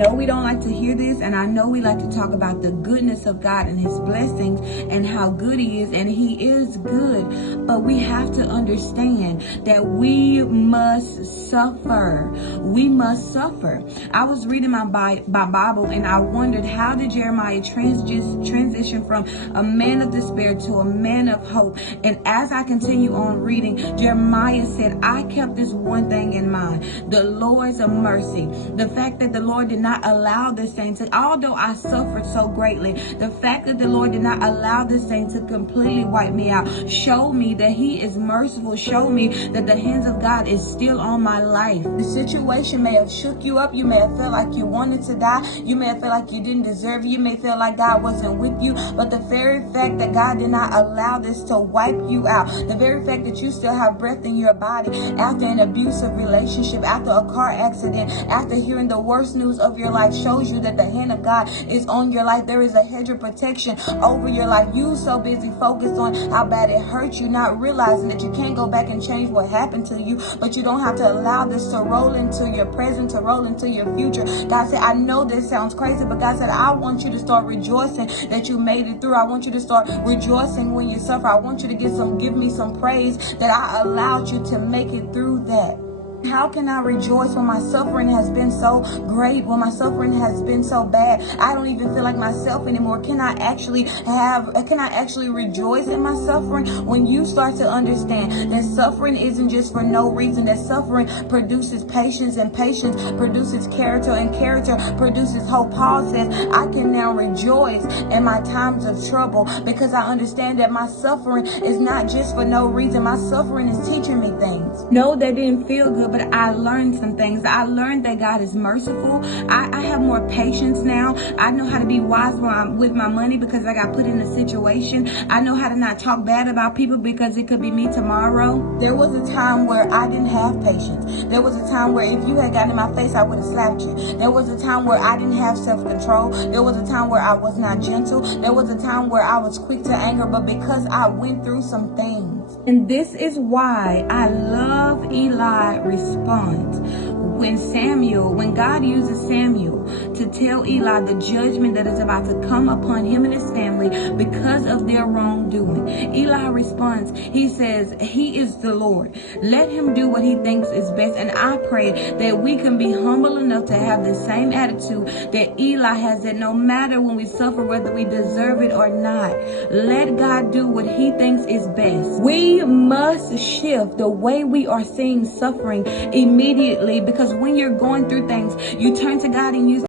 know we don't like to hear this, and I know we like to talk about the goodness of God and his blessings and how good he is, and he is good. But we have to understand that we must suffer. We must suffer. I was reading my Bible, and I wondered, how did Jeremiah transition from a man of despair to a man of hope? And as I continue on reading, Jeremiah said, I kept this one thing in mind: the Lord's mercy. The fact that the Lord did not allow this thing to, although I suffered so greatly, the fact that the Lord did not allow this thing to completely wipe me out showed me that he is merciful, showed me that the hands of God is still on my life. The situation may have shook you up. You may have felt like you wanted to die. You may have felt like you didn't deserve it. You may feel like God wasn't with you. But the very fact that God did not allow this to wipe you out, the very fact that you still have breath in your body after an abusive relationship, after a car accident, after hearing the worst news of your life, shows you that the hand of God is on your life. There is a hedge of protection over your life. You so busy focused on how bad it hurt you, not realizing that you can't go back and change what happened to you, but you don't have to allow this to roll into your present, to roll into your future. God said, I know this sounds crazy, but God said, I want you to start rejoicing that you made it through. I want you to start rejoicing when you suffer. I want you to give me some praise that I allowed you to make it through that. How can I rejoice when my suffering has been so great, when my suffering has been so bad? I don't even feel like myself anymore. Can I actually rejoice in my suffering? When you start to understand that suffering isn't just for no reason, that suffering produces patience, and patience produces character, and character produces hope. Paul says, I can now rejoice in my times of trouble because I understand that my suffering is not just for no reason. My suffering is teaching me things. No, that didn't feel good, but I learned some things. I learned that God is merciful. I have more patience now. I know how to be wise with my money because I got put in a situation. I know how to not talk bad about people because it could be me tomorrow. There was a time where I didn't have patience. There was a time where if you had gotten in my face, I would have slapped you. There was a time where I didn't have self-control. There was a time where I was not gentle. There was a time where I was quick to anger, but because I went through some things. And this is why I love Eli response. When God uses Samuel to tell Eli the judgment that is about to come upon him and his family because of their wrongdoing, Eli responds. He says, he is the Lord. Let him do what he thinks is best. And I pray that we can be humble enough to have the same attitude that Eli has, that no matter when we suffer, whether we deserve it or not, let God do what he thinks is best. We must shift the way we are seeing suffering immediately, because when you're going through things, you turn to God and you